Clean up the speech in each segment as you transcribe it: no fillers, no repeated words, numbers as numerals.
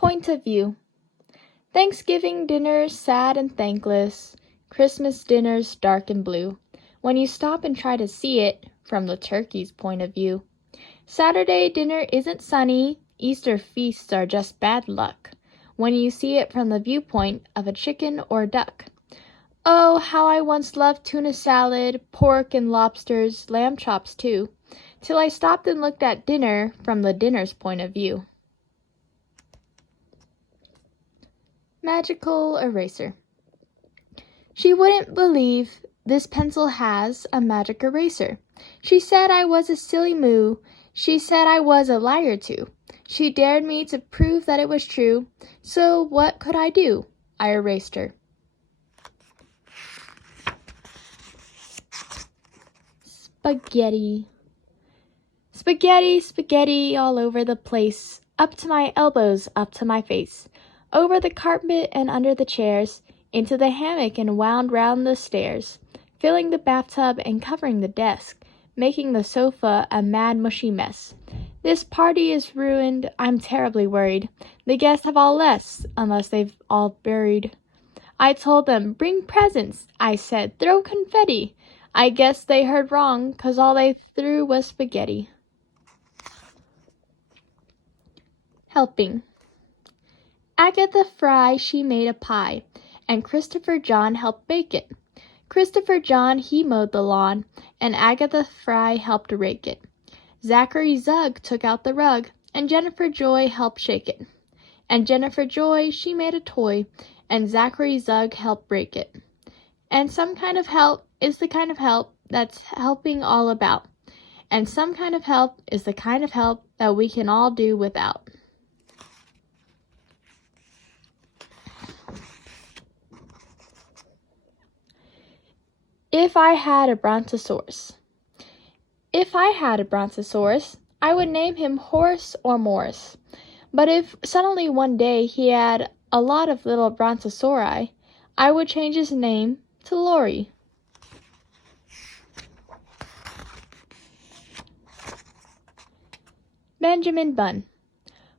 Point of view. Thanksgiving dinner's sad and thankless. Christmas dinner's dark and blue. When you stop and try to see it from the turkey's point of view. Saturday dinner isn't sunny. Easter feasts are just bad luck. When you see it from the viewpoint of a chicken or a duck. Oh, how I once loved tuna salad, pork and lobsters, lamb chops too, till I stopped and looked at dinner from the dinner's point of view. Magical eraser. She wouldn't believe this pencil has a magic eraser. She said I was a silly moo. She said I was a liar too. She dared me to prove that it was true. So what could I do? I erased her. Spaghetti. Spaghetti, spaghetti all over the place. Up to my elbows, up to my face. Over the carpet and under the chairs, into the hammock and wound round the stairs, filling the bathtub and covering the desk, making the sofa a mad mushy mess. This party is ruined, I'm terribly worried. The guests have all left, unless they've all buried. I told them, bring presents. I said, throw confetti. I guess they heard wrong, 'cause all they threw was spaghetti. Helping. Agatha Fry, she made a pie, and Christopher John helped bake it. Christopher John, he mowed the lawn, and Agatha Fry helped rake it. Zachary Zugg took out the rug, and Jennifer Joy helped shake it. And Jennifer Joy, she made a toy, and Zachary Zugg helped break it. And some kind of help is the kind of help that's helping all about. And some kind of help is the kind of help that we can all do without. If I had a Brontosaurus. If I had a Brontosaurus, I would name him Horace or Morris. But if suddenly one day he had a lot of little Brontosauri, I would change his name to Lori. Benjamin Bunn.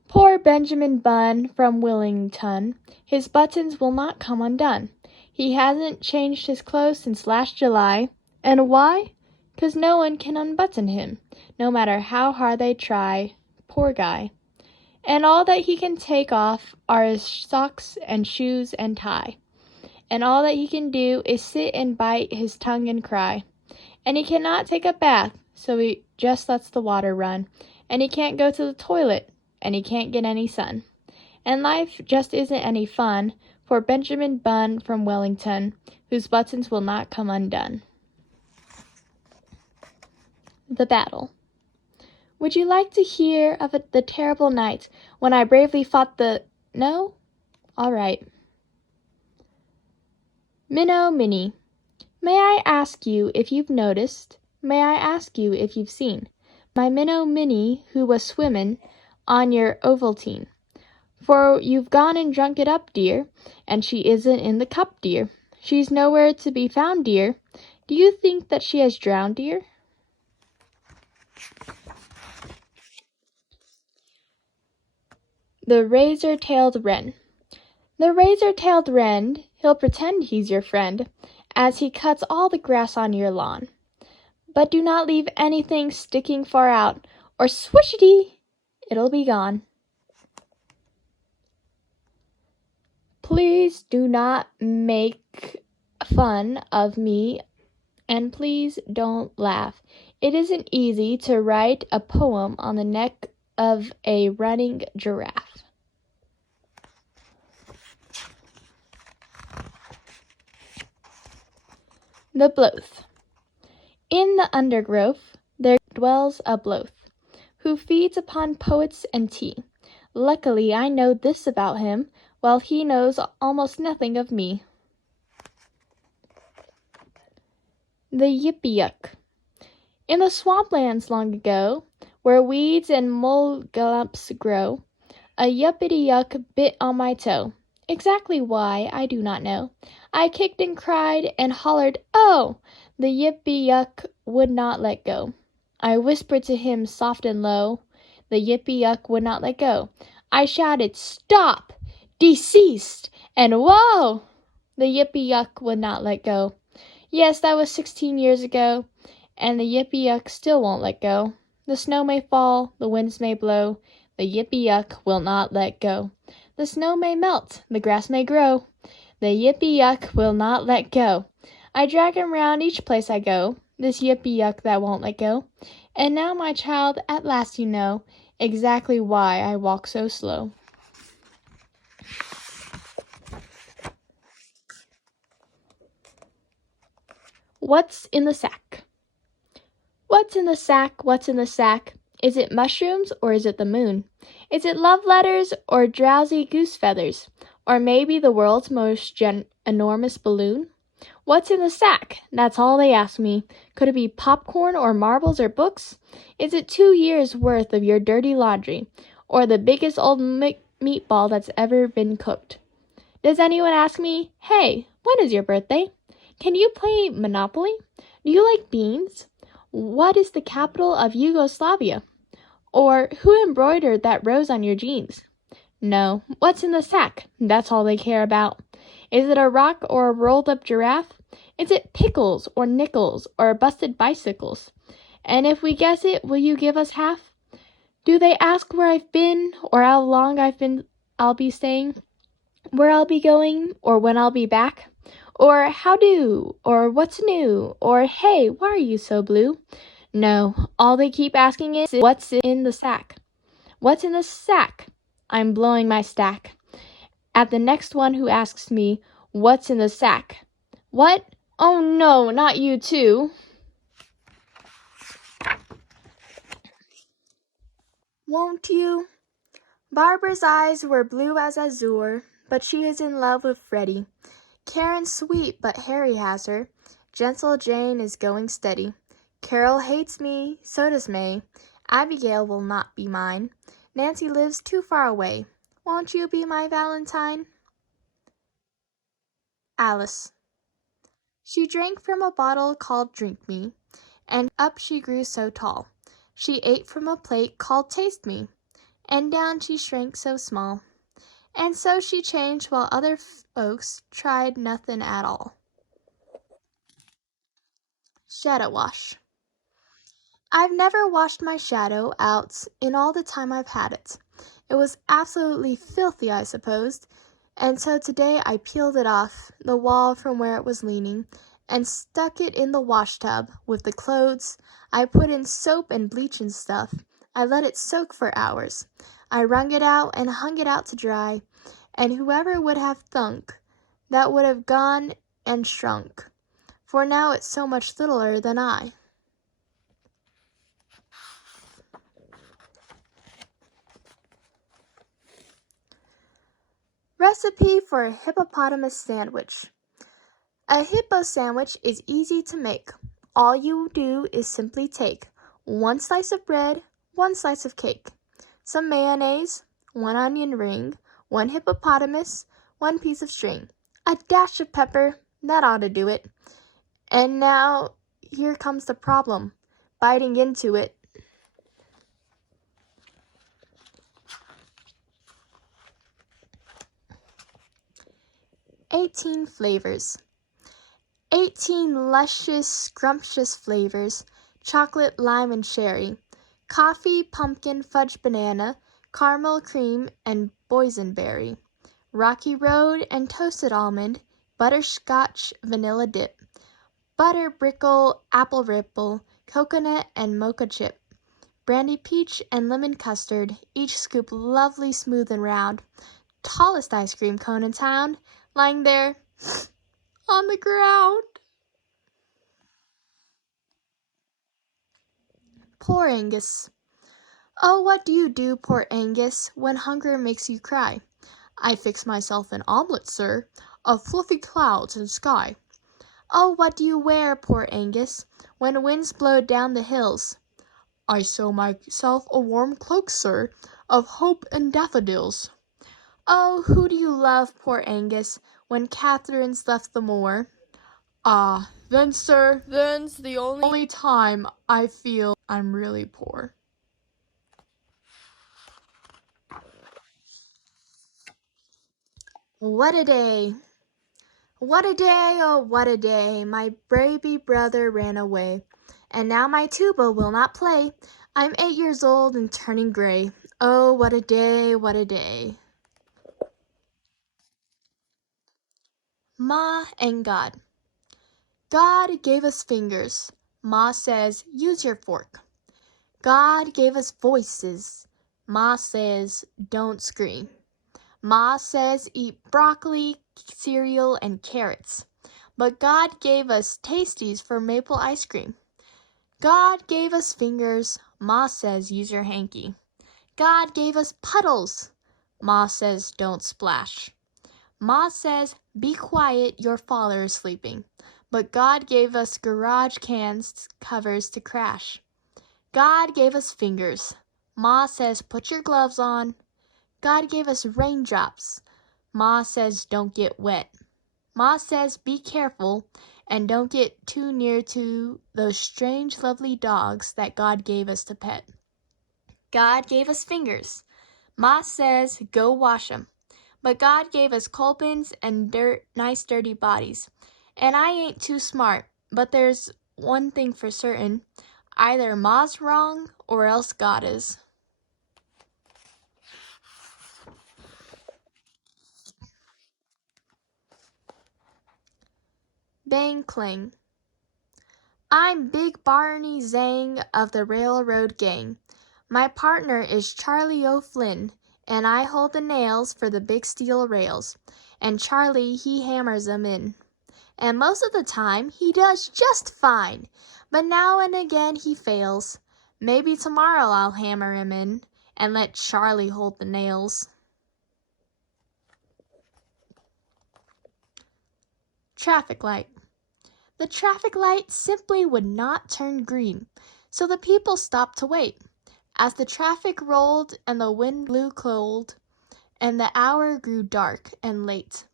Poor Benjamin Bunn from Willington, his buttons will not come undone. He hasn't changed his clothes since last July. And why? 'Cause no one can unbutton him, no matter how hard they try. Poor guy. And all that he can take off are his socks and shoes and tie. And all that he can do is sit and bite his tongue and cry. And he cannot take a bath, so he just lets the water run. And he can't go to the toilet, and he can't get any sun. And life just isn't any fun for Benjamin Bunn from Wellington, whose buttons will not come undone. The battle. Would you like to hear of the terrible night when I bravely fought the... No? All right. Minnow Minnie. May I ask you if you've noticed, may I ask you if you've seen, my Minnow Minnie who was swimmin' on your Ovaltine? For you've gone and drunk it up, dear, and she isn't in the cup, dear. She's nowhere to be found, dear. Do you think that she has drowned, dear? The razor-tailed wren. The razor-tailed wren, he'll pretend he's your friend, as he cuts all the grass on your lawn. But do not leave anything sticking far out, or swishity, it'll be gone. Please do not make fun of me, and please don't laugh. It isn't easy to write a poem on the neck of a running giraffe. The Bloath. In the undergrowth there dwells a Bloath, who feeds upon poets and tea. Luckily I know this about him, while he knows almost nothing of me. The Yipiyuk. In the swamplands long ago, where weeds and mulgumps grow, a Yipiyuk bit on my toe. Exactly why, I do not know. I kicked and cried and hollered, oh! The Yipiyuk would not let go. I whispered to him soft and low. The Yipiyuk would not let go. I shouted, "Stop! Deceased!" And whoa! The Yipiyuk would not let go. Yes, that was 16 years ago, and the Yipiyuk still won't let go. The snow may fall, the winds may blow, the Yipiyuk will not let go. The snow may melt, the grass may grow, the Yipiyuk will not let go. I drag him round each place I go, this Yipiyuk that won't let go. And now, my child, at last you know exactly why I walk so slow. What's in the sack? What's in the sack? What's in the sack? Is it mushrooms or is it the moon? Is it love letters or drowsy goose feathers? Or maybe the world's most enormous balloon? What's in the sack? That's all they ask me. Could it be popcorn or marbles or books? Is it 2 years' worth of your dirty laundry? Or the biggest old meatball that's ever been cooked? Does anyone ask me, "Hey, when is your birthday? Can you play Monopoly? Do you like beans? What is the capital of Yugoslavia?" Or who embroidered that rose on your jeans? No, what's in the sack? That's all they care about. Is it a rock or a rolled-up giraffe? Is it pickles or nickels or busted bicycles? And if we guess it, will you give us half? Do they ask where I've been or how long I'll be staying? Where I'll be going or when I'll be back? Or how do? Or what's new? Or hey, why are you so blue? No, all they keep asking is, what's in the sack? What's in the sack? I'm blowing my stack at the next one who asks me, what's in the sack? What? Oh no, not you too. Won't you? Barbara's eyes were blue as azure, but she is in love with Freddie. Karen's sweet, but Harry has her. Gentle Jane is going steady. Carol hates me, so does May. Abigail will not be mine. Nancy lives too far away. Won't you be my Valentine? Alice. She drank from a bottle called Drink Me, and up she grew so tall. She ate from a plate called Taste Me, and down she shrank so small. And so she changed while other folks tried nothing at all. Shadow wash. I've never washed my shadow out in all the time I've had it. It was absolutely filthy, I supposed, and so today I peeled it off the wall from where it was leaning and stuck it in the wash tub with the clothes. I put in soap and bleach and stuff. I let it soak for hours. I wrung it out and hung it out to dry, and whoever would have thunk that would have gone and shrunk, for now it's so much littler than I. Recipe for a hippopotamus sandwich. A hippo sandwich is easy to make. All you do is simply take 1 slice of bread, 1 slice of cake, some mayonnaise, 1 onion ring, 1 hippopotamus, 1 piece of string, a dash of pepper, that ought to do it. And now here comes the problem, biting into it. "18 flavors. 18 luscious, scrumptious flavors, chocolate, lime, and cherry, coffee, pumpkin, fudge, banana, caramel, cream, and boysenberry, rocky road and toasted almond, butterscotch, vanilla dip, butter, brickle, apple ripple, coconut, and mocha chip, brandy peach, and lemon custard, each scoop lovely, smooth, and round, tallest ice cream cone in town, lying there on the ground." Poor Angus. Oh, what do you do, poor Angus, when hunger makes you cry? "I fix myself an omelette, sir, of fluffy clouds and sky." Oh, what do you wear, poor Angus, when winds blow down the hills? "I sew myself a warm cloak, sir, of hope and daffodils." Oh, who do you love, poor Angus, when Catherine's left the moor? "Ah, then, sir, then's the only time I feel I'm really poor." What a day! What a day, oh what a day! My baby brother ran away, and now my tuba will not play. I'm 8 years old and turning gray. Oh, what a day, what a day! Ma and God. God gave us fingers. Ma says, use your fork. God gave us voices. Ma says, don't scream. Ma says, eat broccoli, cereal, and carrots. But God gave us tasties for maple ice cream. God gave us fingers. Ma says, use your hanky. God gave us puddles. Ma says, don't splash. Ma says, be quiet, your father is sleeping. But God gave us garage cans covers to crash. God gave us fingers. Ma says, put your gloves on. God gave us raindrops. Ma says, don't get wet. Ma says, be careful and don't get too near to those strange, lovely dogs that God gave us to pet. God gave us fingers. Ma says, go wash 'em. But God gave us colpins and nice dirty bodies. And I ain't too smart, but there's one thing for certain. Either Ma's wrong or else God is. Bang-Klang. I'm Big Barney Zang of the Railroad Gang. My partner is Charlie O'Flynn, and I hold the nails for the big steel rails. And Charlie, he hammers 'em in. And most of the time, he does just fine. But now and again, he fails. Maybe tomorrow I'll hammer him in and let Charlie hold the nails. Traffic light. The traffic light simply would not turn green, so the people stopped to wait. As the traffic rolled and the wind blew cold, and the hour grew dark and late.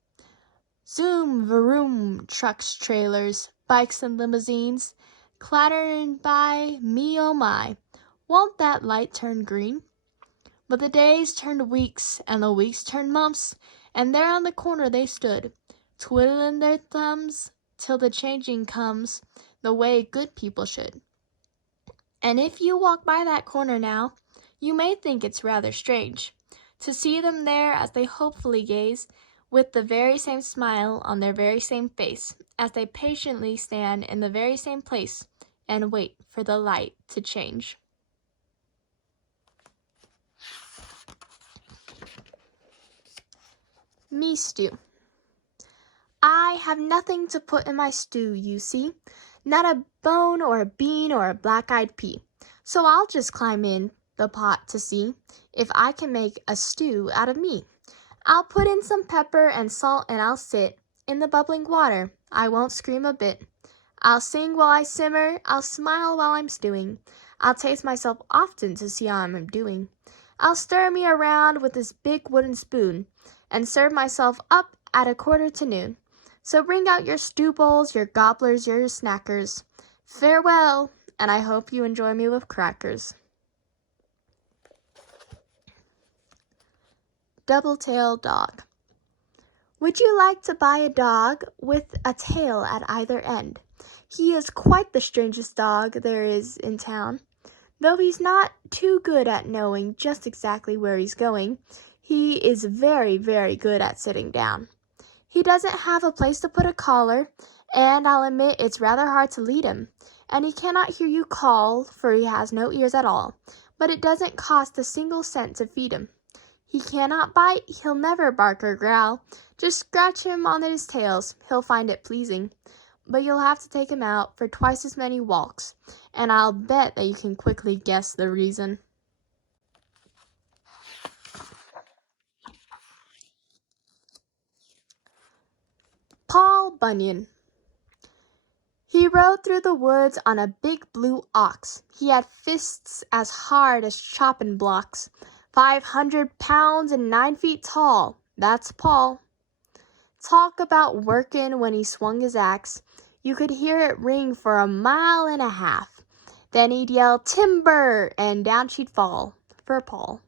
Zoom, vroom, trucks, trailers, bikes, and limousines, clattering by, me oh my, won't that light turn green? But the days turned weeks, and the weeks turned months, and there on the corner they stood, twiddling their thumbs, till the changing comes, the way good people should. And if you walk by that corner now, you may think it's rather strange to see them there as they hopefully gaze, with the very same smile on their very same face, as they patiently stand in the very same place and wait for the light to change. Me stew. I have nothing to put in my stew, you see, not a bone or a bean or a black-eyed pea, so I'll just climb in the pot to see if I can make a stew out of me. I'll put in some pepper and salt and I'll sit in the bubbling water. I won't scream a bit. I'll sing while I simmer. I'll smile while I'm stewing. I'll taste myself often to see how I'm doing. I'll stir me around with this big wooden spoon and serve myself up at 1:45. So bring out your stew bowls, your gobblers, your snackers. Farewell, and I hope you enjoy me with crackers. Double-tailed dog. Would you like to buy a dog with a tail at either end? He is quite the strangest dog there is in town. Though he's not too good at knowing just exactly where he's going, he is very, very good at sitting down. He doesn't have a place to put a collar, and I'll admit it's rather hard to lead him. And he cannot hear you call, for he has no ears at all. But it doesn't cost a single cent to feed him. He cannot bite, he'll never bark or growl. Just scratch him on his tails, he'll find it pleasing. But you'll have to take him out for twice as many walks, and I'll bet that you can quickly guess the reason. Paul Bunyan. He rode through the woods on a big blue ox. He had fists as hard as chopping blocks, 500 pounds and 9 feet tall. That's Paul. Talk about workin' when he swung his axe. You could hear it ring for 1.5 miles. Then he'd yell, "Timber!" and down she'd fall, for Paul.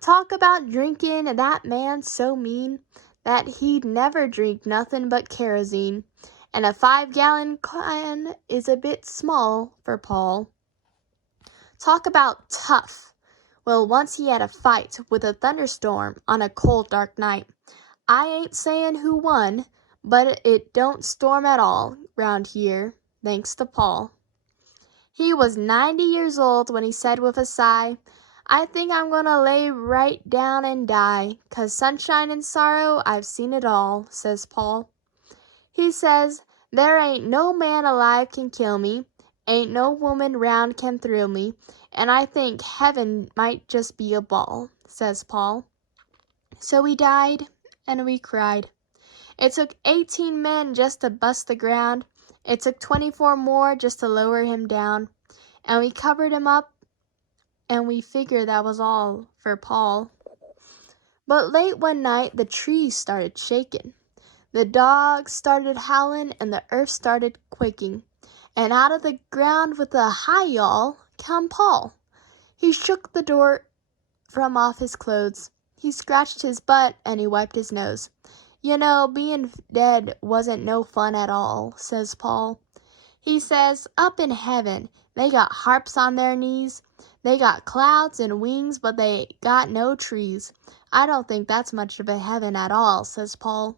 Talk about drinkin', and that man so mean. that he'd never drink nothing but kerosene, and a 5-gallon can is a bit small for Paul. Talk about tough. Well, once he had a fight with a thunderstorm on a cold, dark night. I ain't saying who won, but it don't storm at all round here, thanks to Paul. He was 90 years old when he said with a sigh, I think I'm gonna lay right down and die, 'cause sunshine and sorrow, I've seen it all, says Paul. He says, there ain't no man alive can kill me, ain't no woman round can thrill me, and I think heaven might just be a ball, says Paul. So we died, and we cried. It took 18 men just to bust the ground. It took 24 more just to lower him down. And we covered him up, and we figured that was all for Paul. But late one night, the trees started shaking. The dogs started howling, and the earth started quaking. And out of the ground with a hi y'all come Paul. He shook the dirt from off his clothes. He scratched his butt, and he wiped his nose. You know, being dead wasn't no fun at all, says Paul. He says, up in heaven, they got harps on their knees. They got clouds and wings, but they got no trees. I don't think that's much of a heaven at all, says Paul.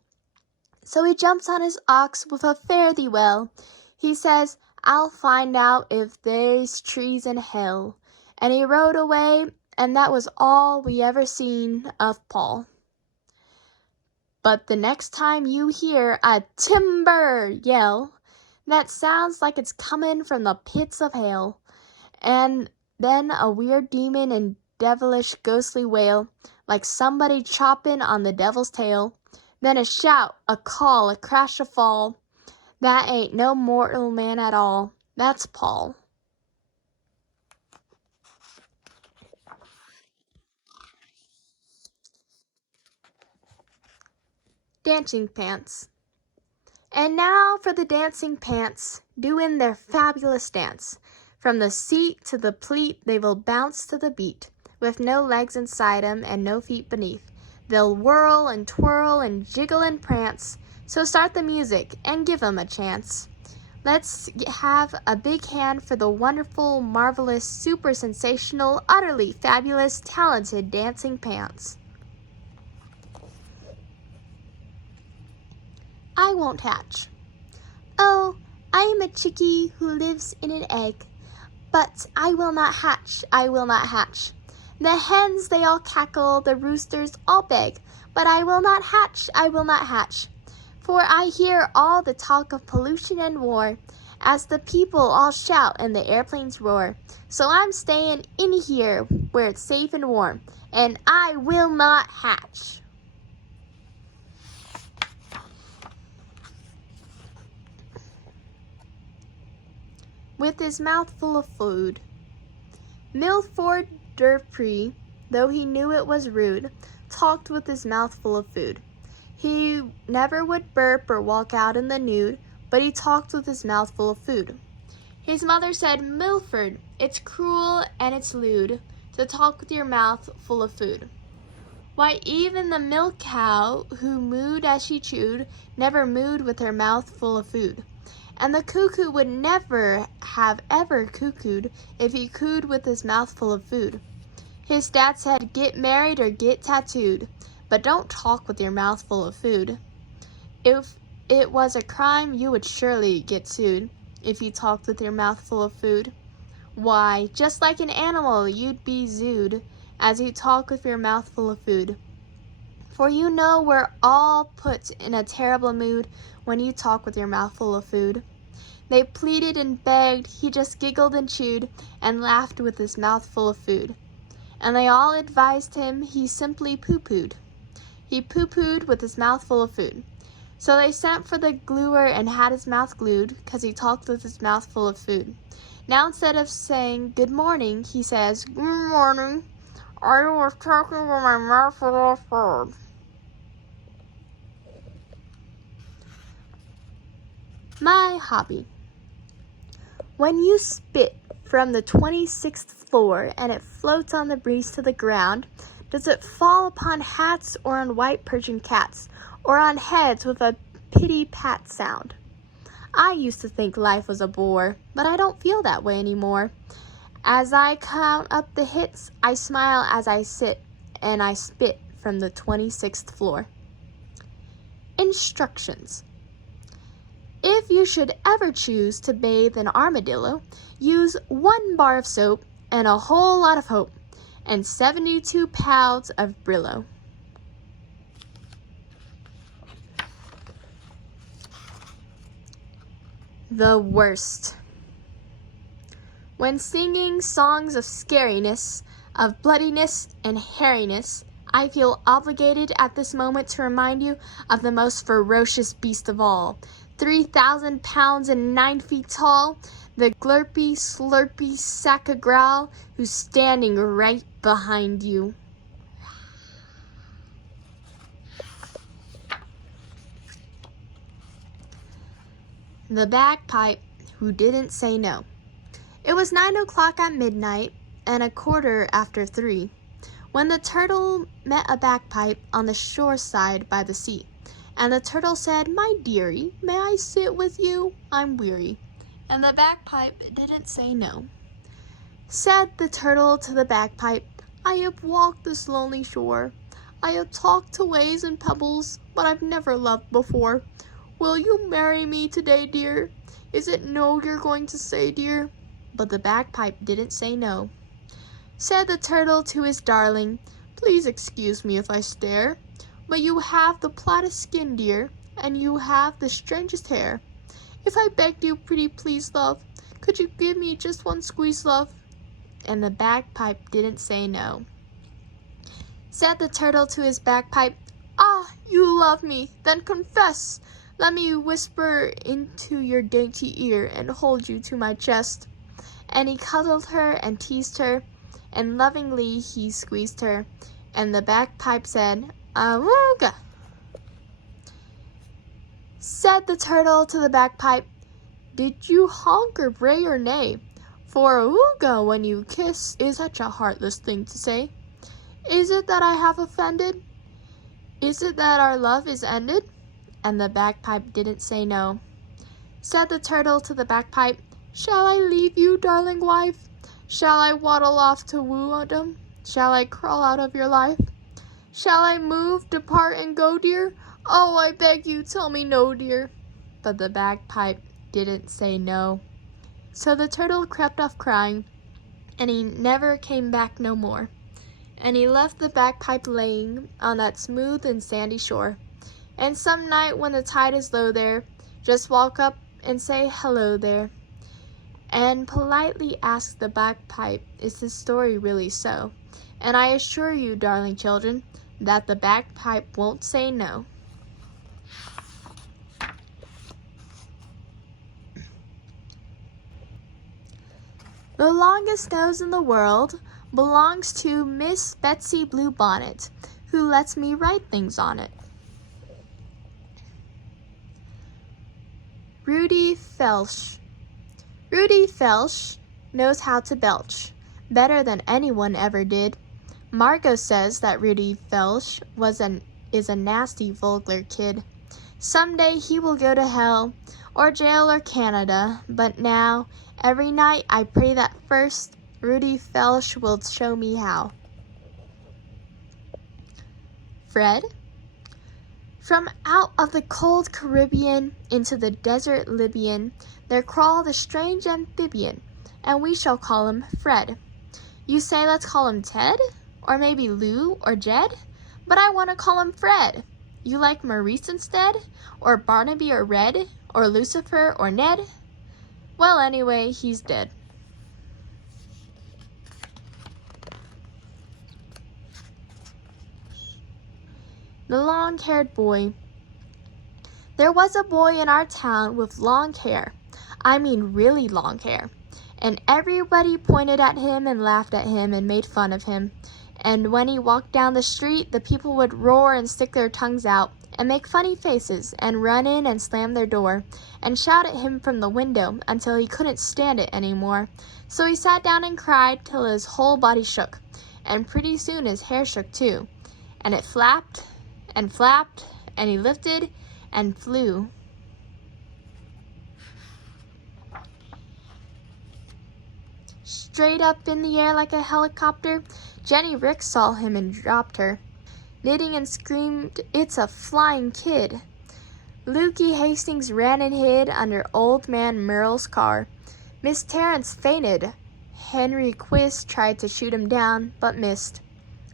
So he jumps on his ox with a fare thee well. He says, I'll find out if there's trees in hell. And he rode away, and that was all we ever seen of Paul. But the next time you hear a timber yell, that sounds like it's coming from the pits of hell. And then a weird demon and devilish ghostly wail, like somebody chopping on the devil's tail. Then a shout, a call, a crash, a fall. That ain't no mortal man at all. That's Paul. Dancing Pants. And now for the dancing pants, doing their fabulous dance. From the seat to the pleat, they will bounce to the beat, with no legs inside 'em and no feet beneath. They'll whirl and twirl and jiggle and prance, so start the music and give 'em a chance. Let's have a big hand for the wonderful, marvelous, super sensational, utterly fabulous, talented dancing pants. I won't hatch. Oh, I am a chickie who lives in an egg, but I will not hatch, I will not hatch. The hens they all cackle, the roosters all beg, but I will not hatch, I will not hatch. For I hear all the talk of pollution and war, as the people all shout and the airplanes roar. So I'm staying in here where it's safe and warm, and I will not hatch. With his mouth full of food. Milford Durfee, though he knew it was rude, talked with his mouth full of food. He never would burp or walk out in the nude, but he talked with his mouth full of food. His mother said, Milford, it's cruel and it's lewd to talk with your mouth full of food. Why, even the milk cow, who mooed as she chewed, never mooed with her mouth full of food. And the cuckoo would never have ever cuckooed if he cooed with his mouth full of food. His dad said, get married or get tattooed, but don't talk with your mouth full of food. If it was a crime, you would surely get sued if you talked with your mouth full of food. Why, just like an animal, you'd be zooed as you talk with your mouth full of food. For you know we're all put in a terrible mood when you talk with your mouth full of food. They pleaded and begged, he just giggled and chewed, and laughed with his mouth full of food. And they all advised him he simply poo-pooed. He poo-pooed with his mouth full of food. So they sent for the gluer and had his mouth glued, 'cause he talked with his mouth full of food. Now instead of saying good morning, he says, good morning. I was talking with my mouth full of food. My hobby. When you spit from the 26th floor and it floats on the breeze to the ground, Does it fall upon hats or on white Persian cats, or on heads with a pitty-pat sound? I used to think life was a bore, but I don't feel that way anymore. As I count up the hits, I smile as I sit, and I spit from the 26th floor. Instructions. If you should ever choose to bathe an armadillo, use 1 bar of soap and a whole lot of hope, and 72 pounds of Brillo. The worst. When singing songs of scariness, of bloodiness and hairiness, I feel obligated at this moment to remind you of the most ferocious beast of all, 3,000 pounds and 9 feet tall, the glurpy, slurpy sack of growl who's standing right behind you. The Bagpipe who didn't say no. It was 9 o'clock at midnight and 3:15 when the turtle met a bagpipe on the shore side by the sea. And the turtle said, "My dearie, may I sit with you? I'm weary." And the bagpipe didn't say no. Said the turtle to the bagpipe, "I have walked this lonely shore. I have talked to waves and pebbles, but I've never loved before. Will you marry me today, dear? Is it no you're going to say, dear?" But the bagpipe didn't say no. Said the turtle to his darling, "Please excuse me if I stare, but you have the plattest skin, dear, and you have the strangest hair. If I begged you, pretty please, love, could you give me just one squeeze, love?" And the bagpipe didn't say no. Said the turtle to his bagpipe, "Ah, you love me, then confess. Let me whisper into your dainty ear and hold you to my chest." And he cuddled her and teased her, and lovingly he squeezed her, and the bagpipe said, "Awooga." Said the turtle to the bagpipe, "Did you honk or bray or neigh? For awooga when you kiss is such a heartless thing to say. Is it that I have offended? Is it that our love is ended?" And the bagpipe didn't say no. Said the turtle to the bagpipe, "Shall I leave you, darling wife? Shall I waddle off to woo-dom? Shall I crawl out of your life? Shall I move, depart, and go, dear? Oh, I beg you, tell me no, dear." But the bagpipe didn't say no. So the turtle crept off crying, and he never came back no more. And he left the bagpipe laying on that smooth and sandy shore. And some night when the tide is low there, just walk up and say hello there, and politely ask the bagpipe, "Is this story really so?" And I assure you, darling children, that the bagpipe won't say no. The longest nose in the world belongs to Miss Betsy Bluebonnet, who lets me write things on it. Rudy Flesh. Rudy Flesh knows how to belch, better than anyone ever did. Margot says that Rudy Flesh is a nasty, vulgar kid. Someday he will go to hell, or jail, or Canada, but now, every night, I pray that first Rudy Flesh will show me how. Fred? From out of the cold Caribbean into the desert Libyan, there crawled a strange amphibian, and we shall call him Fred. You say let's call him Ted, or maybe Lou or Jed, but I want to call him Fred. You like Maurice instead, or Barnaby or Red, or Lucifer or Ned? Well, anyway, he's dead. The long-haired boy. There was a boy in our town with long hair. I mean really long hair. And everybody pointed at him and laughed at him and made fun of him. And when he walked down the street, the people would roar and stick their tongues out and make funny faces and run in and slam their door and shout at him from the window until he couldn't stand it anymore. So he sat down and cried till his whole body shook. and pretty soon his hair shook too, and it flapped and flapped, and he lifted and flew. Straight up in the air like a helicopter. Jenny Ricks saw him and dropped her, knitting and screamed, "It's a flying kid!" Lukey Hastings ran and hid under Old Man Merle's car. Miss Terrence fainted. Henry Quist tried to shoot him down, but missed.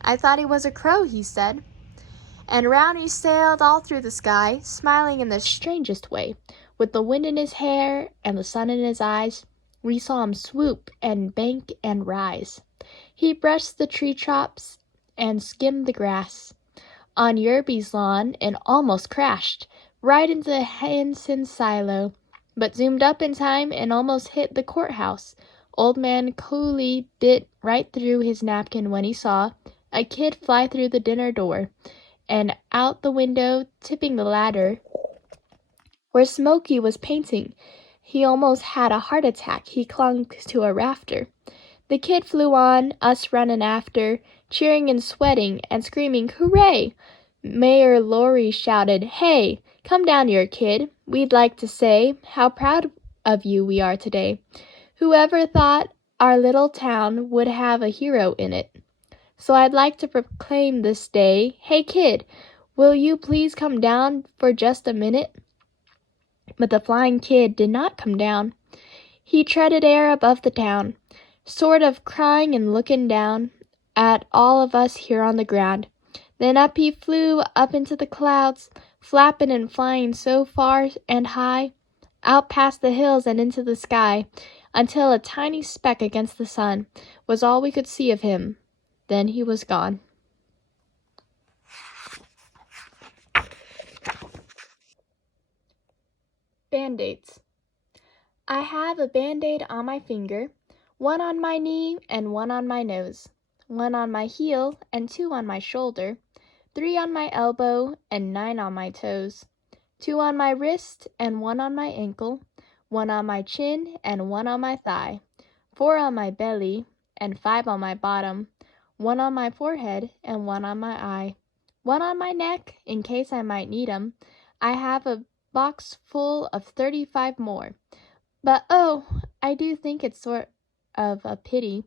"I thought he was a crow," he said. And round he sailed all through the sky, smiling in the strangest way, with the wind in his hair and the sun in his eyes. We saw him swoop and bank and rise. He brushed the tree tops and skimmed the grass on Yerby's lawn and almost crashed right into Hanson's silo, but zoomed up in time and almost hit the courthouse. Old Man Cooley bit right through his napkin when he saw a kid fly through the dinner door and out the window, tipping the ladder where Smokey was painting. He almost had a heart attack. He clung to a rafter. The kid flew on, us running after, cheering and sweating and screaming, "Hooray!" Mayor Laurie shouted, "Hey, come down here, kid. We'd like to say how proud of you we are today. Whoever thought our little town would have a hero in it? So I'd like to proclaim this day, hey kid, will you please come down for just a minute?" But the flying kid did not come down. He treaded air above the town, sort of crying and looking down at all of us here on the ground. Then up he flew up into the clouds, flapping and flying so far and high, out past the hills and into the sky, until a tiny speck against the sun was all we could see of him. Then he was gone. Band-Aids. I have a Band-Aid on my finger, one on my knee and one on my nose, one on my heel and 2 on my shoulder, 3 on my elbow and 9 on my toes, 2 on my wrist and 1 on my ankle, 1 on my chin and 1 on my thigh, 4 on my belly and 5 on my bottom, 1 on my forehead and 1 on my eye, 1 on my neck in case I might need 'em. I have a box full of 35 more. But oh, I do think it's sort of a pity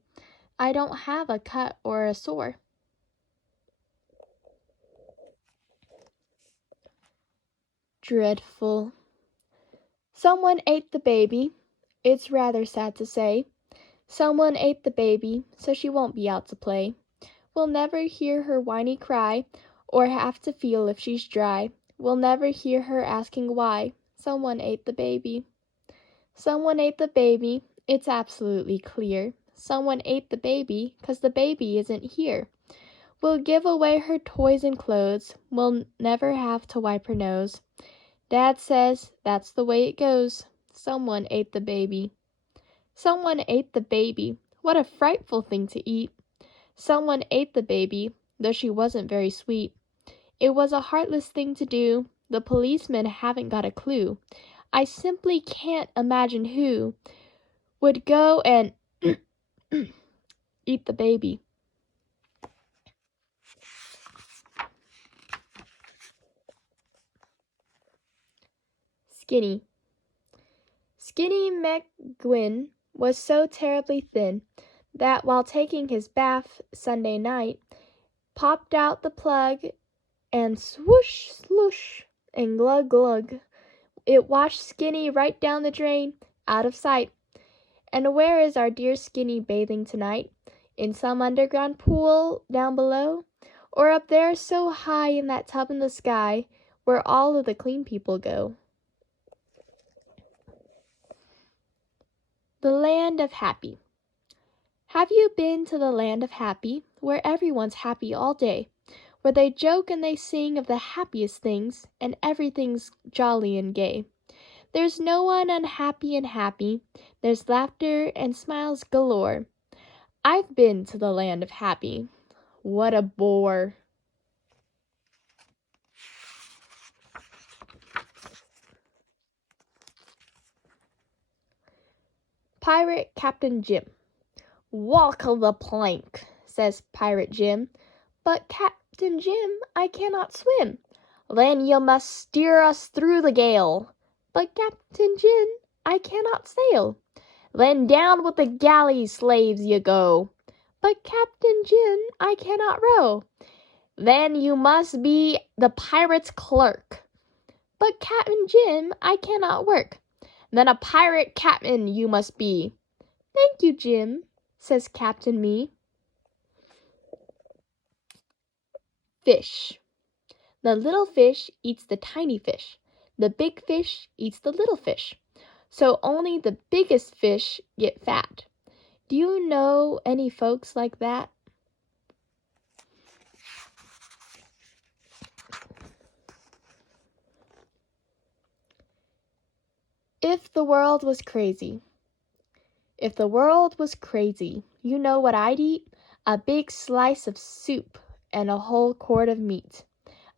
I don't have a cut or a sore. Dreadful. Someone ate the baby. It's rather sad to say. Someone ate the baby, so she won't be out to play. We'll never hear her whiny cry, or have to feel if she's dry. We'll never hear her asking why. Someone ate the baby. Someone ate the baby, it's absolutely clear. Someone ate the baby, 'cause the baby isn't here. We'll give away her toys and clothes. We'll never have to wipe her nose. Dad says that's the way it goes. Someone ate the baby. Someone ate the baby. What a frightful thing to eat. Someone ate the baby, though she wasn't very sweet. It was a heartless thing to do. The policemen haven't got a clue. I simply can't imagine who would go and eat the baby. Skinny. Skinny McGuinn was so terribly thin that while taking his bath Sunday night, popped out the plug and swoosh, sloosh, and glug, glug. It washed Skinny right down the drain, out of sight. And where is our dear Skinny bathing tonight? In some underground pool down below? Or up there so high in that tub in the sky, where all of the clean people go? The Land of Happy. Have you been to the Land of Happy, where everyone's happy all day, where they joke and they sing of the happiest things, and everything's jolly and gay? There's no one unhappy and happy, there's laughter and smiles galore. I've been to the Land of Happy. What a bore. Pirate Captain Jim. "Walk the plank," says Pirate Jim. But Captain Jim, I cannot swim. Then you must steer us through the gale. But Captain Jim, I cannot sail. Then down with the galley slaves you go. But Captain Jim, I cannot row. Then you must be the pirate's clerk. But Captain Jim, I cannot work. Then a pirate captain you must be. Thank you, Jim, says Captain Me. Fish. The little fish eats the tiny fish. The big fish eats the little fish. So only the biggest fish get fat. Do you know any folks like that? If the world was crazy. If the world was crazy, you know what I'd eat? A big slice of soup and a whole quart of meat.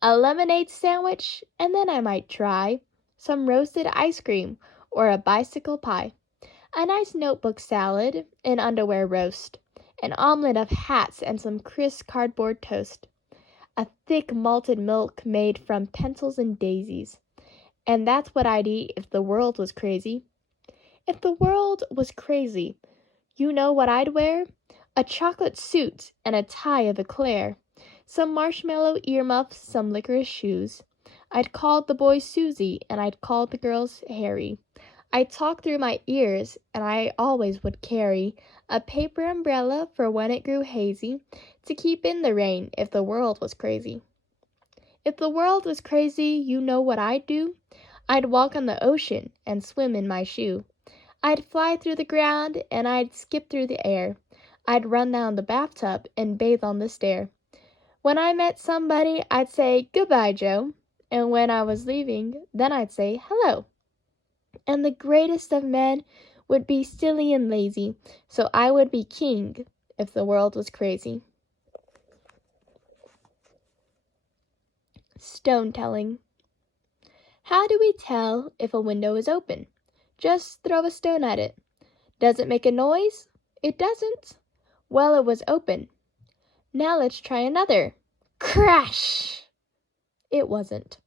A lemonade sandwich, and then I might try some roasted ice cream or a bicycle pie. A nice notebook salad, an underwear roast, an omelet of hats and some crisp cardboard toast. A thick malted milk made from pencils and daisies. And that's what I'd eat if the world was crazy. If the world was crazy, you know what I'd wear? A chocolate suit and a tie of eclair. Some marshmallow earmuffs, some licorice shoes. I'd call the boys Susie and I'd call the girls Harry. I'd talk through my ears and I always would carry a paper umbrella for when it grew hazy to keep in the rain if the world was crazy. If the world was crazy, you know what I'd do? I'd walk on the ocean and swim in my shoe. I'd fly through the ground and I'd skip through the air. I'd run down the bathtub and bathe on the stair. When I met somebody, I'd say, "Goodbye, Joe." And when I was leaving, then I'd say, "Hello." And the greatest of men would be silly and lazy, so I would be king if the world was crazy. Stone telling. How do we tell if a window is open? Just throw a stone at it. Does it make a noise? It doesn't. Well, it was open. Now let's try another. Crash! It wasn't.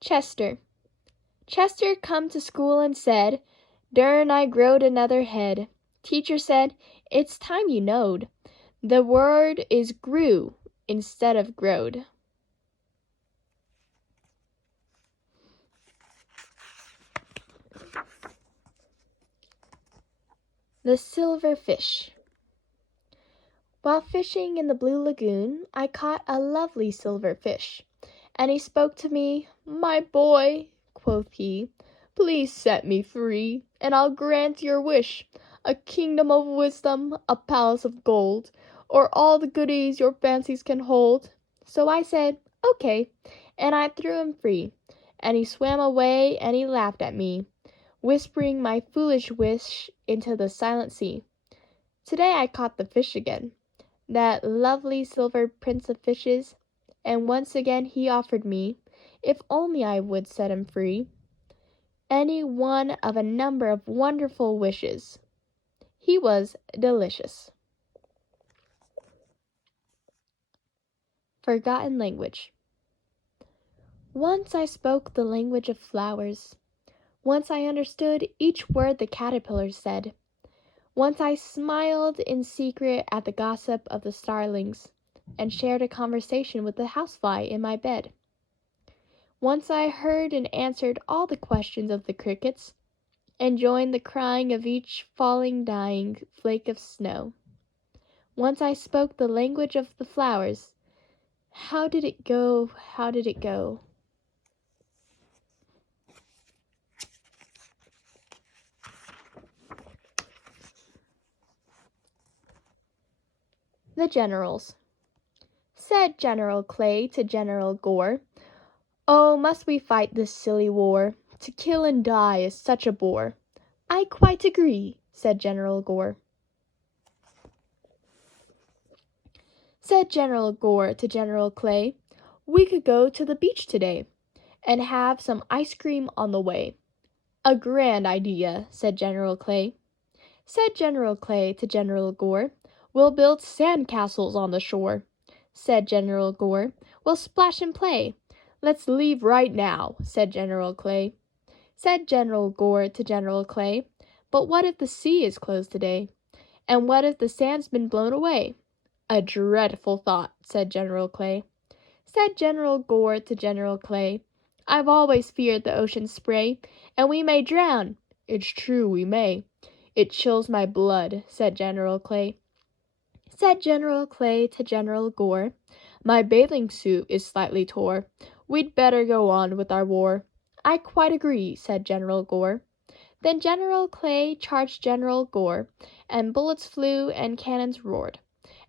Chester. Chester come to school and said, "Dern I growed another head." Teacher said, "It's time you knowed. The word is grew instead of growed." The silver fish. While fishing in the blue lagoon, I caught a lovely silver fish. And he spoke to me. "My boy," quoth he, "please set me free, and I'll grant your wish, a kingdom of wisdom, a palace of gold, or all the goodies your fancies can hold." So I said, "Okay," and I threw him free, and he swam away and he laughed at me, whispering my foolish wish into the silent sea. Today I caught the fish again, that lovely silver prince of fishes, and once again he offered me, if only I would set him free, any one of a number of wonderful wishes. He was delicious. Forgotten language. Once I spoke the language of flowers. Once I understood each word the caterpillar said. Once I smiled in secret at the gossip of the starlings, and shared a conversation with the housefly in my bed. Once I heard and answered all the questions of the crickets, and joined the crying of each falling, dying flake of snow. Once I spoke the language of the flowers. How did it go? How did it go? The Generals. Said General Clay to General Gore, "Oh, must we fight this silly war? To kill and die is such a bore." "I quite agree," said General Gore. Said General Gore to General Clay, "We could go to the beach today, and have some ice cream on the way." "A grand idea," said General Clay. Said General Clay to General Gore, "We'll build sand castles on the shore." Said General Gore, "We'll splash and play." "Let's leave right now," said General Clay. Said General Gore to General Clay, "But what if the sea is closed today? And what if the sand's been blown away?" "A dreadful thought," said General Clay. Said General Gore to General Clay, "I've always feared the ocean's spray, and we may drown." "It's true, we may." "It chills my blood," said General Clay. Said General Clay to General Gore, "My bathing suit is slightly tore. We'd better go on with our war." "I quite agree," said General Gore. Then General Clay charged General Gore, and bullets flew and cannons roared.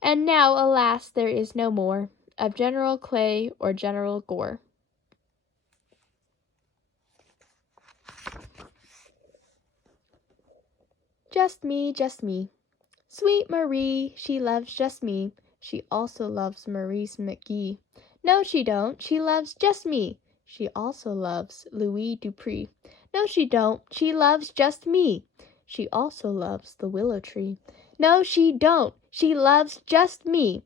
And now, alas, there is no more of General Clay or General Gore. Just me, just me. Sweet Marie, she loves just me. She also loves Maurice McGee. No, she don't. She loves just me. She also loves Louis Dupree. No, she don't. She loves just me. She also loves the willow tree. No, she don't. She loves just me.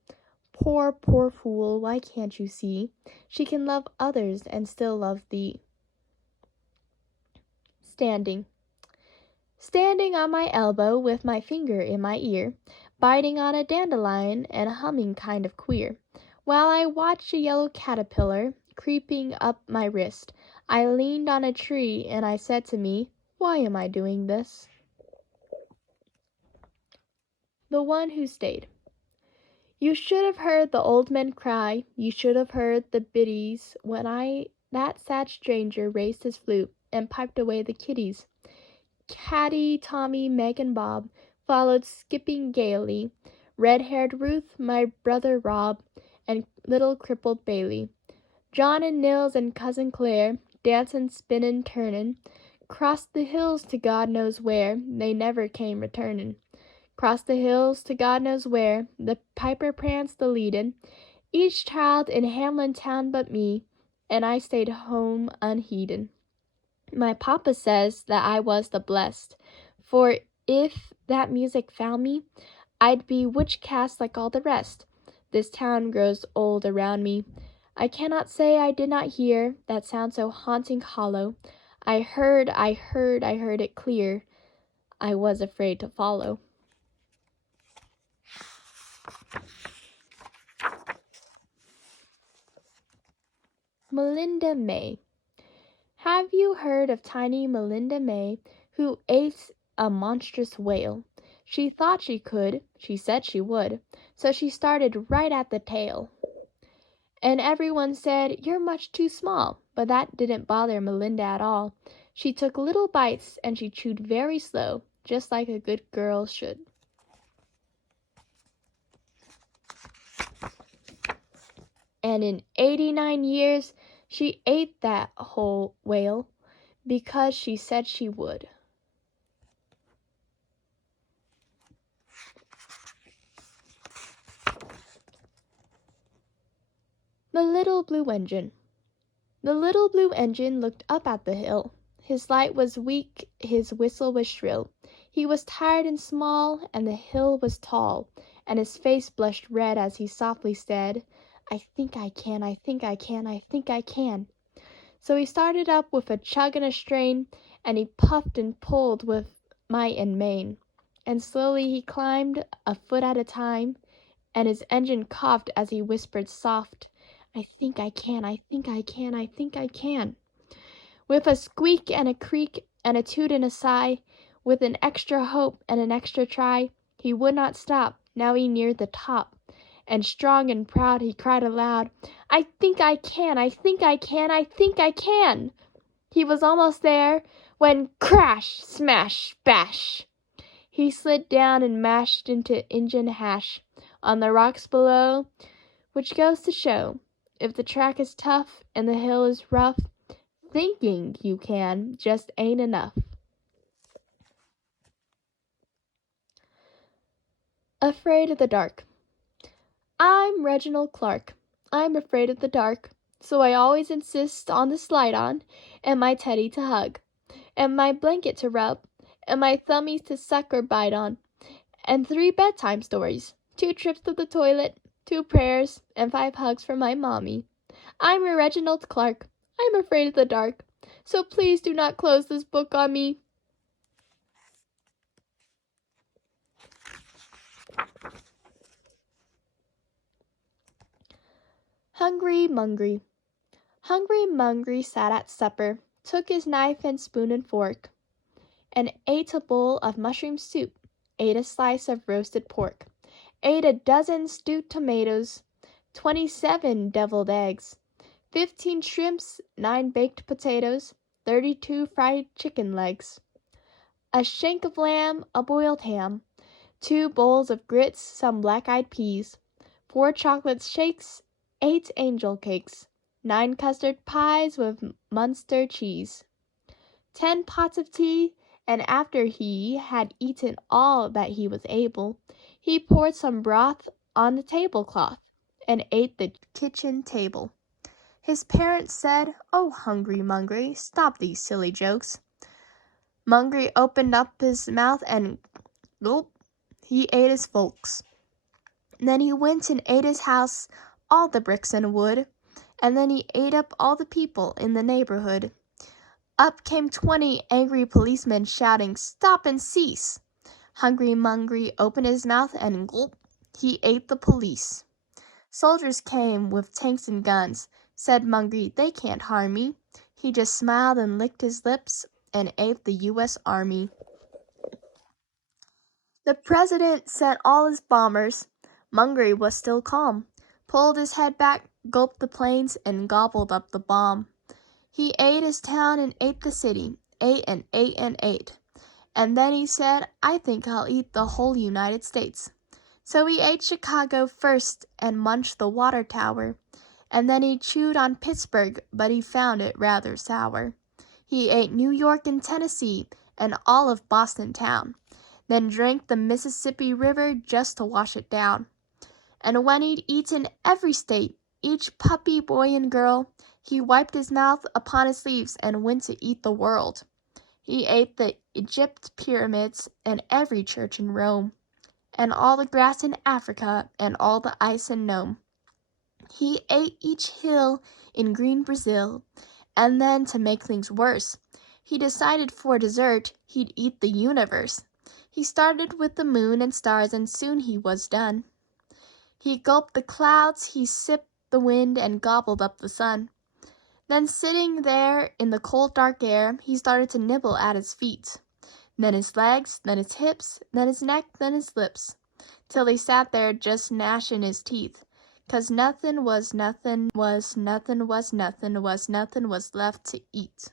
Poor, poor fool, why can't you see? She can love others and still love thee. Standing. Standing on my elbow with my finger in my ear, biting on a dandelion and humming kind of queer, while I watched a yellow caterpillar creeping up my wrist, I leaned on a tree and I said to me, "Why am I doing this?" The One Who Stayed. You should have heard the old men cry, you should have heard the biddies, when that sad stranger raised his flute and piped away the kiddies. Caddy, Tommy, Meg, and Bob followed skipping gaily, red-haired Ruth, my brother Rob, and little crippled Bailey. John and Nils and Cousin Claire, dancin', spinnin', turnin', crossed the hills to God knows where, they never came returnin'. Crossed the hills to God knows where, the piper pranced the leadin', each child in Hamlin town but me, and I stayed home unheedin'. My papa says that I was the blessed, for if that music found me, I'd be witchcast like all the rest. This town grows old around me. I cannot say I did not hear that sound so haunting hollow. I heard it clear. I was afraid to follow. Melinda Mae. Have you heard of tiny Melinda Mae, who ate a monstrous whale? She thought she could, she said she would, so she started right at the tail. And everyone said, "You're much too small," but that didn't bother Melinda at all. She took little bites and she chewed very slow, just like a good girl should. And in 89 years, she ate that whole whale because she said she would. The Little Blue Engine. The little blue engine looked up at the hill. His light was weak, his whistle was shrill. He was tired and small, and the hill was tall, and his face blushed red as he softly said, "I think I can, I think I can, I think I can." So he started up with a chug and a strain, and he puffed and pulled with might and main. And slowly he climbed, a foot at a time, and his engine coughed as he whispered soft, "I think I can, I think I can, I think I can." With a squeak and a creak and a toot and a sigh, with an extra hope and an extra try, he would not stop, now he neared the top. And strong and proud he cried aloud, "I think I can, I think I can, I think I can." He was almost there, when crash, smash, bash! He slid down and mashed into engine hash on the rocks below, which goes to show, if the track is tough and the hill is rough, thinking you can just ain't enough. Afraid of the Dark. I'm Reginald Clark. I'm afraid of the dark, so I always insist on the slide-on, and my teddy to hug, and my blanket to rub, and my thummies to suck or bite on, and 3 bedtime stories, 2 trips to the toilet, 2 prayers, and 5 hugs from my mommy. I'm your Reginald Clark. I'm afraid of the dark, so please do not close this book on me. Hungry Mungry. Hungry Mungry sat at supper, took his knife and spoon and fork, and ate a bowl of mushroom soup, ate a slice of roasted pork, ate a dozen stewed tomatoes, 27 deviled eggs, 15 shrimps, 9 baked potatoes, 32 fried chicken legs, a shank of lamb, a boiled ham, 2 bowls of grits, some black-eyed peas, 4 chocolate shakes, 8 angel cakes, 9 custard pies with Munster cheese, 10 pots of tea, and after he had eaten all that he was able, he poured some broth on the tablecloth and ate the kitchen table. His parents said, "Oh, Hungry Mungry, stop these silly jokes." Mungry opened up his mouth and gulp, he ate his folks. Then he went and ate his house, all the bricks and wood, and then he ate up all the people in the neighborhood. Up came 20 angry policemen shouting, "Stop and cease!" Hungry Mungry opened his mouth and gulp, he ate the police. Soldiers came with tanks and guns. Said Mungry, "They can't harm me." He just smiled and licked his lips and ate the U.S. Army. The president sent all his bombers. Mungry was still calm, pulled his head back, gulped the planes, and gobbled up the bomb. He ate his town and ate the city, ate and ate and ate. And then he said, "I think I'll eat the whole United States." So he ate Chicago first and munched the water tower. And then he chewed on Pittsburgh, but he found it rather sour. He ate New York and Tennessee and all of Boston town, then drank the Mississippi River just to wash it down. And when he'd eaten every state, each puppy, boy, and girl, he wiped his mouth upon his sleeves and went to eat the world. He ate the Egypt pyramids and every church in Rome, and all the grass in Africa and all the ice in Nome. He ate each hill in green Brazil, and then, to make things worse, he decided for dessert he'd eat the universe. He started with the moon and stars, and soon he was done. He gulped the clouds, he sipped the wind, and gobbled up the sun. Then, sitting there in the cold dark air, he started to nibble at his feet, then his legs, then his hips, then his neck, then his lips, till he sat there just gnashing his teeth. 'Cause nothing was left to eat.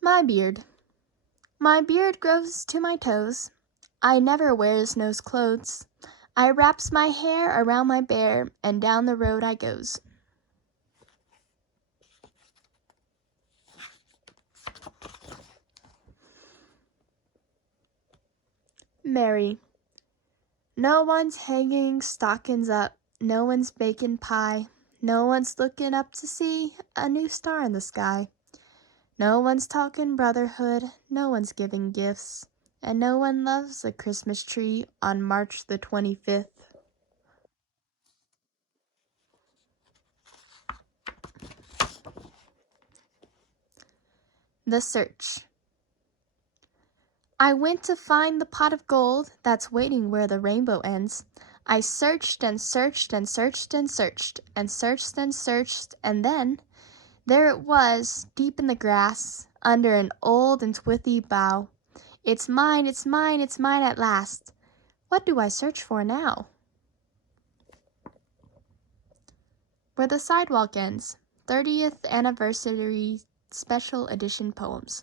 My beard. My beard grows to my toes. I never wears nose clothes. I wraps my hair around my bear, and down the road I goes. Mary. No one's hanging stockings up, no one's baking pie, no one's looking up to see a new star in the sky. No one's talking brotherhood, no one's giving gifts, and no one loves a Christmas tree on March the 25th. The Search. I went to find the pot of gold that's waiting where the rainbow ends. I searched and searched and searched and searched and searched and searched, and then there it was, deep in the grass, under an old and twithy bough. It's mine, it's mine, it's mine at last. What do I search for now? Where the Sidewalk Ends, 30th Anniversary Special Edition Poems.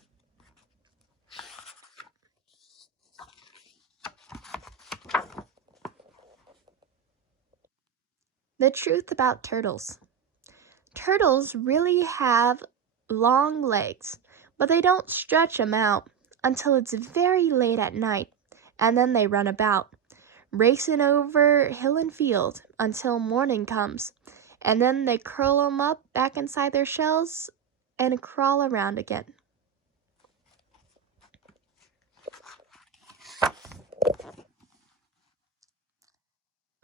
The truth about turtles. Turtles really have long legs, but they don't stretch them out until it's very late at night, and then they run about. racing over hill and field until morning comes, and then they curl 'em up back inside their shells and crawl around again.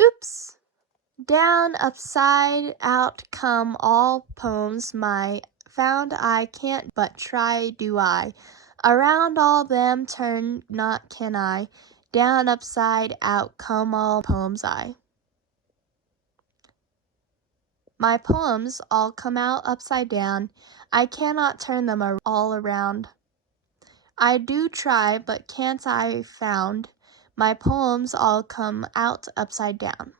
Oops! Down, upside out come all poems my found I can't but try do I. Around all them turn not can I. Down, upside out come all poems I. My poems all come out upside down. I cannot turn them all around. I do try, but can't I found. My poems all come out upside down.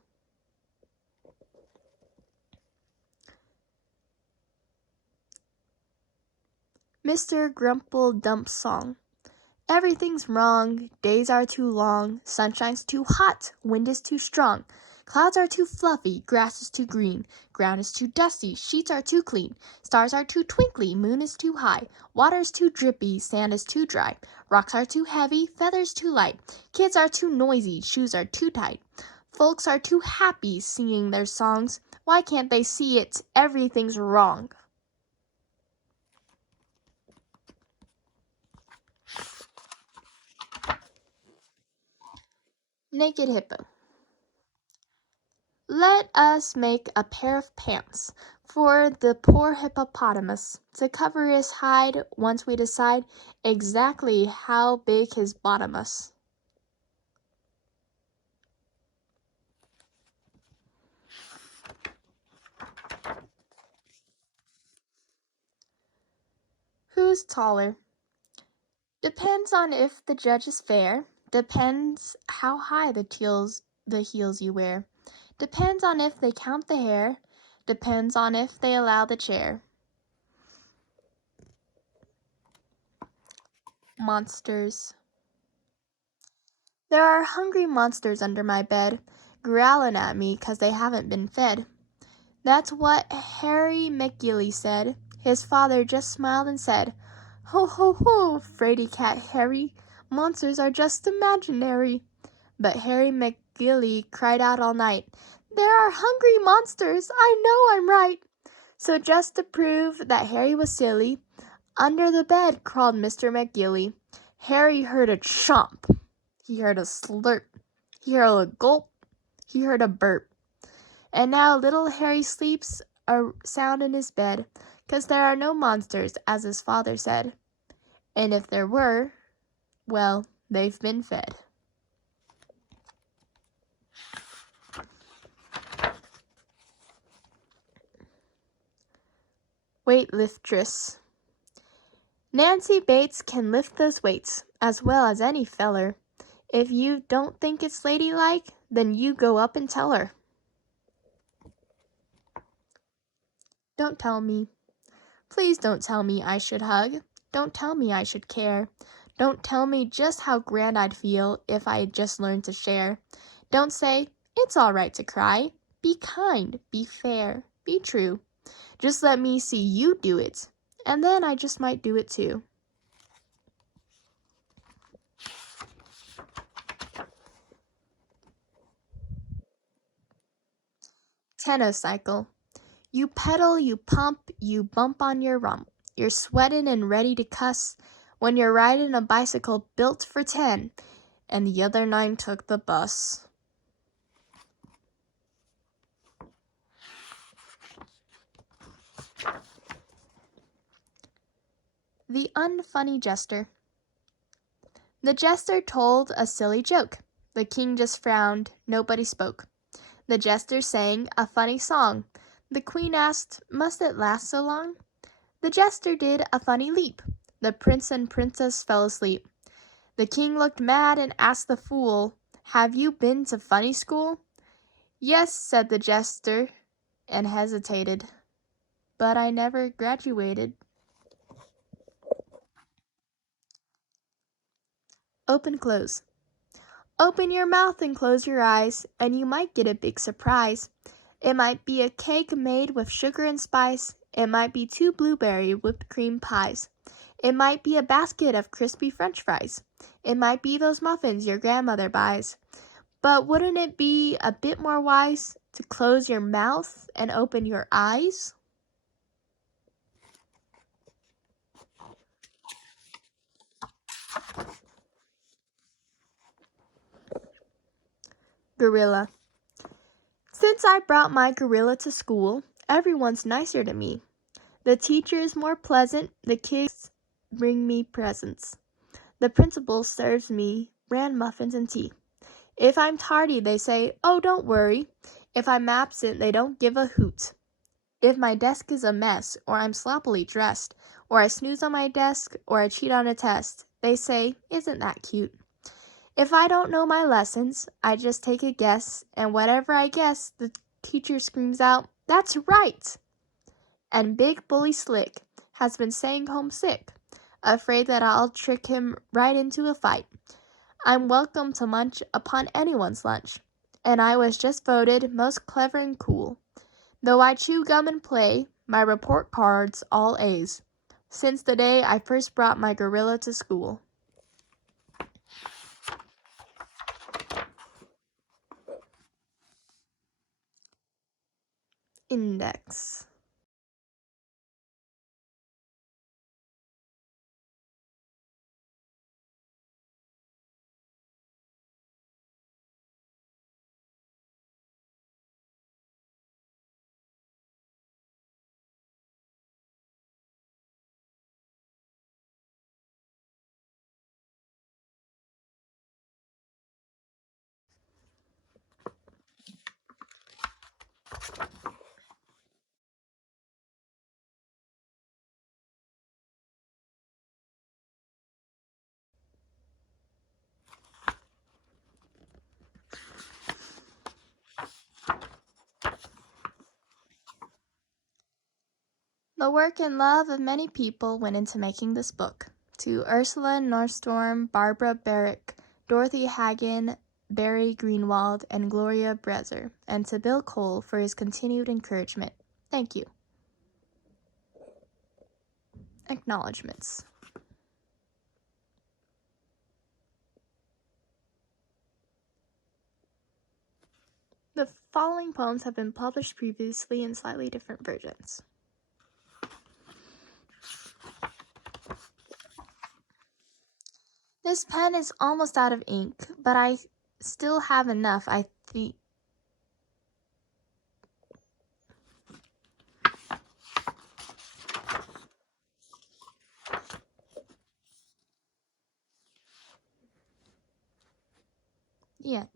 Mr. Grumpledump's song. Everything's wrong, days are too long, sunshine's too hot, wind is too strong, clouds are too fluffy, grass is too green, ground is too dusty, sheets are too clean, stars are too twinkly, moon is too high, water's too drippy, sand is too dry, rocks are too heavy, feathers too light, kids are too noisy, shoes are too tight, folks are too happy singing their songs, why can't they see it? Everything's wrong. Naked Hippo. Let us make a pair of pants for the poor hippopotamus to cover his hide once we decide exactly how big his bottom is. Who's taller? Depends on if the judge is fair. Depends how high the heels you wear. Depends on if they count the hair. Depends on if they allow the chair. Monsters. There are hungry monsters under my bed, growling at me 'cause they haven't been fed. That's what Harry McGilly said. His father just smiled and said, "Ho, ho, ho, fraidy cat Harry, monsters are just imaginary." But Harry McGilly cried out all night, "There are hungry monsters, I know I'm right." So just to prove that Harry was silly, under the bed crawled Mr. McGilly. Harry heard a chomp. He heard a slurp. He heard a gulp. He heard a burp. And now little Harry sleeps a sound in his bed, 'cause there are no monsters, as his father said. And if there were, well, they've been fed. Weightliftress. Nancy Bates can lift those weights as well as any feller. If you don't think it's ladylike, then you go up and tell her. Don't tell me. Please don't tell me I should hug. Don't tell me I should care. Don't tell me just how grand I'd feel if I had just learned to share. Don't say, it's all right to cry. Be kind, be fair, be true. Just let me see you do it, and then I just might do it too. Tennocycle. You pedal, you pump, you bump on your rump. You're sweating and ready to cuss when you're riding a bicycle built for 10, and the other 9 took the bus. The Unfunny Jester. The jester told a silly joke. The king just frowned. Nobody spoke. The jester sang a funny song. The queen asked, "Must it last so long?" The jester did a funny leap. The prince and princess fell asleep. The king looked mad and asked the fool, "Have you been to funny school?" "Yes," said the jester, and hesitated. "But I never graduated." Open close. Open your mouth and close your eyes, and you might get a big surprise. It might be a cake made with sugar and spice. It might be 2 blueberry whipped cream pies. It might be a basket of crispy French fries. It might be those muffins your grandmother buys. But wouldn't it be a bit more wise to close your mouth and open your eyes? Gorilla. Since I brought my gorilla to school, everyone's nicer to me. The teacher is more pleasant, the kids bring me presents. The principal serves me bran muffins and tea. If I'm tardy, they say, "Oh, don't worry." If I'm absent, they don't give a hoot. If my desk is a mess, or I'm sloppily dressed, or I snooze on my desk, or I cheat on a test, they say, "Isn't that cute?" If I don't know my lessons, I just take a guess, and whatever I guess, the teacher screams out, "That's right!" And Big Bully Slick has been staying home sick, afraid that I'll trick him right into a fight. I'm welcome to munch upon anyone's lunch, and I was just voted most clever and cool. Though I chew gum and play, my report card's all A's, since the day I first brought my gorilla to school. Index. The work and love of many people went into making this book. To Ursula Northstorm, Barbara Barrick, Dorothy Hagen, Barry Greenwald, and Gloria Brezer, and to Bill Cole for his continued encouragement. Thank you. Acknowledgments. The following poems have been published previously in slightly different versions. This pen is almost out of ink, but I still have enough, I think. The end.